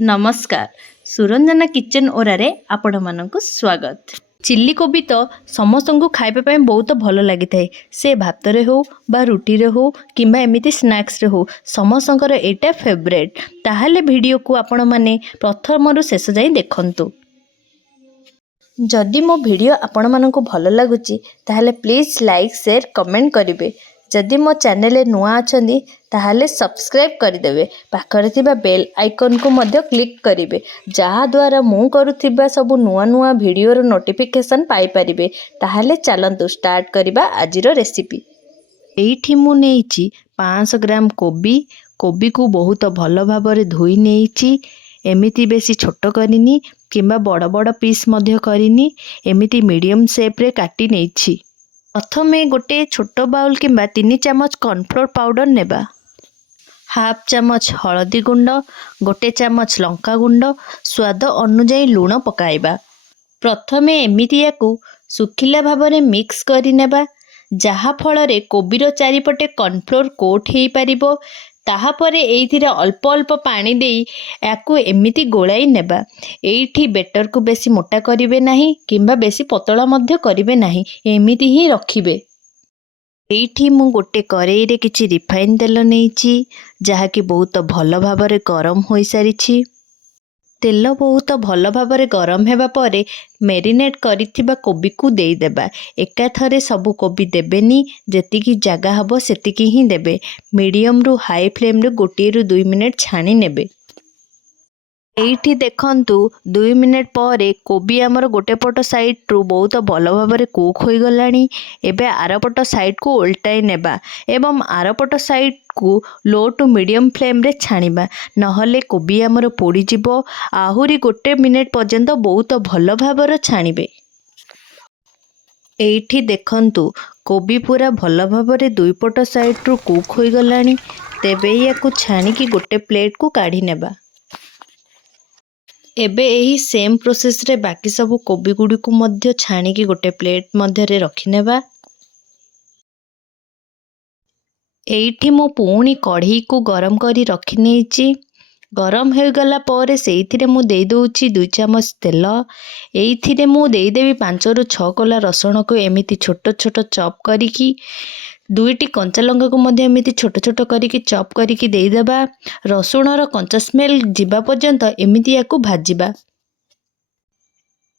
नमस्कार सुरंजना किचन ओरारे आपण मानक स्वागत। चिल्ली कोबी तो समस्त को खाइबा बहुत भल लगी थाए। से भात रे हो बा रुटी रे हो किंबा एमिति स्नैक्स रे हो समस्तଙ୍କର एटा फेवरेट। ताहले वीडियो को आपण माने प्रथम रु शेष जाई देखंतु। जदि मो वीडियो आपण मानक भल लगुची ताहले प्लीज लाइक शेयर कमेंट करिवे। जदि मो चैनल नुआ अछंदी ताहले सब्सक्राइब करदेवे। पाखरे थिबा बेल आइकन को मध्य क्लिक करिवे जहा द्वारा मु करूथिबा सब नुआ नुआ वीडियो रो नोटिफिकेशन पाई परिबे। ताहले चलंतु स्टार्ट करिबा आजिरो रेसिपी। एइठी मु नेइची 500 ग्राम कोबी को बहुत भल भाबरे धोई नेइची। एमिति बेसी छोट करिनी किंबा बड़ बड़ पीस मध्य करिनी, एमिति मीडियम शेप रे काटी नेइची। प्रथमे गोटे छोट बाउल किंबा 3 चामच कॉर्नफ्लोर पाउडर नेबा, हाफ चामच हलदी गुंड, गोटे चामच लंका गुंड, स्वाद अनुजाई लूण पकाइबा। प्रथमे एमिति याकू सुखिला भाबरे मिक्स करि नेबा जहा फଳରେ कोबीर चारिपटे कॉर्नफ्लोर कोट हेई पारिबो। ताहा परे एइथिरे अल्प अल्प पानी देई याकू एमिति गोलाई नेबा। एइठी बेटर को बेसी मोटा करिवे नाही किंबा बेसी पतला मध्य करिवे नाही, एमिति ही रखिबे। एइठी मु गोटे करेई रे किछि रिफाइन तेल नेइची जहा कि बहुत भल भाबरे गरम होई सारिछि। तेल बहुत भल भाबरे गरम हेबा परे मेरिनेट करिथिबा कोबी को देई देबा। एका थरे सब कोबी देबेनी, जेतिकी जगह हबो सेतिकी ही देबे। मीडियम रु हाई फ्लेम रे 1 रु 2 मिनिट छाणी नेबे। एइठी देखंतु 2 मिनिट परे कोबी हमर गोटे पट साइड रु बहुत भल भाबरे कुक होई गलानी। एबे आरपट साइड को उल्टाई नेबा एवं आरपट साइड को लो टू मीडियम फ्लेम रे छाणीबा, नहले कोबी हमर पोड़ी जिवो। आहुरी 1 मिनिट पर्यंत बहुत भल भाबर छाणीबे। एइठी देखंतु कोबी पूरा भल भाबरे 2 पट साइड रु कुक होई गलानी। तेबे याकू छाणी की गोटे प्लेट को काढी नेबा। एबे एही सेम प्रोसेस रे बाकी सब कोबी गुडी को मध्य छाणी की गोटे प्लेट मध्य रे रखि नेबा। एइठी मो पुणी कढ़ी को गरम करी रखि नेइची। गरम हो गला परे सेइथिरे मु देई दोउची 2 चामच तेल। एइथिरे मु देई देबी 5 रु 6 कोला रसुण को एमिति छोट छोट चॉप करिकी, 2टी कंचा लंका को मध्य एमिति छोट छोट करिकी चॉप करिकी देई देबा। रसुण रो कंचा स्मेल जिबा पर्यंत एमिति याकू भाजिबा।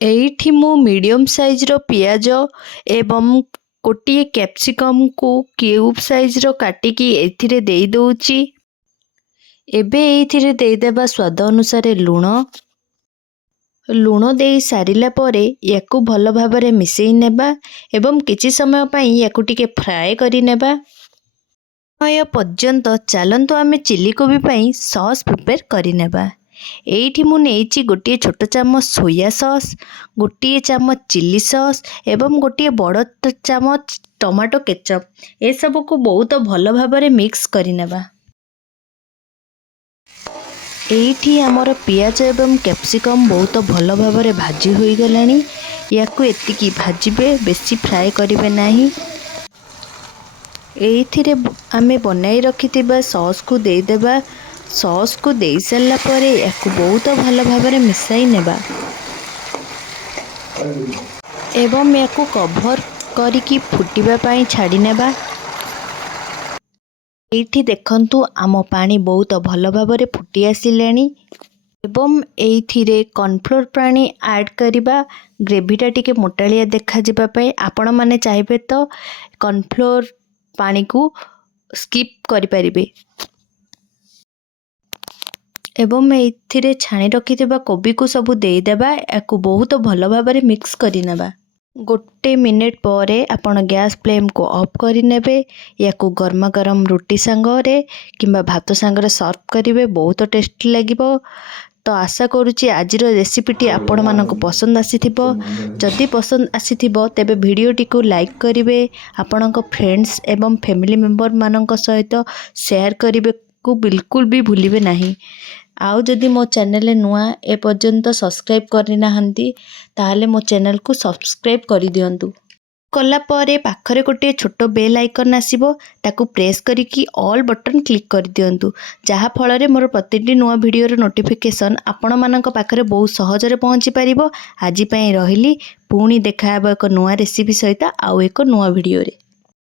एइठी मु मीडियम साइज रो पियाज एवं गोटे कैप्सिकम को क्यूब साइज रो काटिकी एथिरे देई दोउची। एबे एथिरे देई देबा स्वाद अनुसार लूण। लूण देई सारिला परे याकू भल भाबरे मिसेई नेबा एवं किछि समय पई याकू टिके फ्राए करि नेबा। समय पर्यंत चलंतु आमे चिल्ली कोबी पई सॉस प्रिपेयर करि नेबा। एइठी मु नेइची गोटे छोट चामच सोया सॉस, गोटे चामच चिल्ली सॉस एवं गोटे बड़ चामच टमाटो केचप। ए सब को बहुत भल भाबरे मिक्स करि नेबा। एइठी हमर पियाज एवं कैप्सिकम बहुत भल भाबरे भाजी होई गलानी। याकू एतिकी भाजिबे, बेसी फ्राए करिवे नाही। एइथिरे आमे बनाई रखिथिबा सॉस को देई देबा। सॉस को देई सारला परे याकू बहुत भल भाबरे मिसाई नेबा एवं याकू कवर करिकी फुटिबा पई छाडी नेबा। एइठी देखंतु आम पानी बहुत भल भाबरे फुटी आसिलेनी एवं एइथिरे कॉर्नफ्लोर पानी ऐड करिबा। ग्रेवीटा टिके मोटालिया देखा जिबा पई आपण माने चाहिबे तो कॉर्नफ्लोर पानी को स्किप करि परिबे। एवं एथिरे छाणी रखिथिबा कोबी को सब देई देबा। याकू बहुत भल भाबरे मिक्स करि नेबा। 1 मिनिट परे आपण गैस फ्लेम को ऑफ करि नेबे। याकू गरमा गरम रोटी सांगरे किंबा भात सांगरे सर्व करिवे, बहुत टेस्टी लागिबो। तो आशा करूची आजिर रेसिपीटी आपण मानक पसंद आसीथिबो। जदि पसंद आसीथिबो तेबे वीडियोटी को लाइक करिवे, आपणक फ्रेंड्स एवं फैमिली मेंबर मानक सहित शेयर करिवे को बिल्कुल भी भूलिबे नाही। आउ जदि मो चैनल नुआ ए पर्यंत सब्सक्राइब करना हंती ताहले मो चैनल को सब्सक्राइब करि दियंतु। कला परे पाखरे गोटे छोट बेल आइकन आसीबो ताकू प्रेस करिकी ऑल बटन क्लिक कर दियंतु जहा फଳରେ मोर प्रतिटी नुआ वीडियो नोटिफिकेशन आपण मानक पाखरे बहुत सहजरे पहुंची परिबो। आज पई रहिली पुणी देखा एक नुआ रेसिपी सहित आउ एक नुआ वीडियो रे।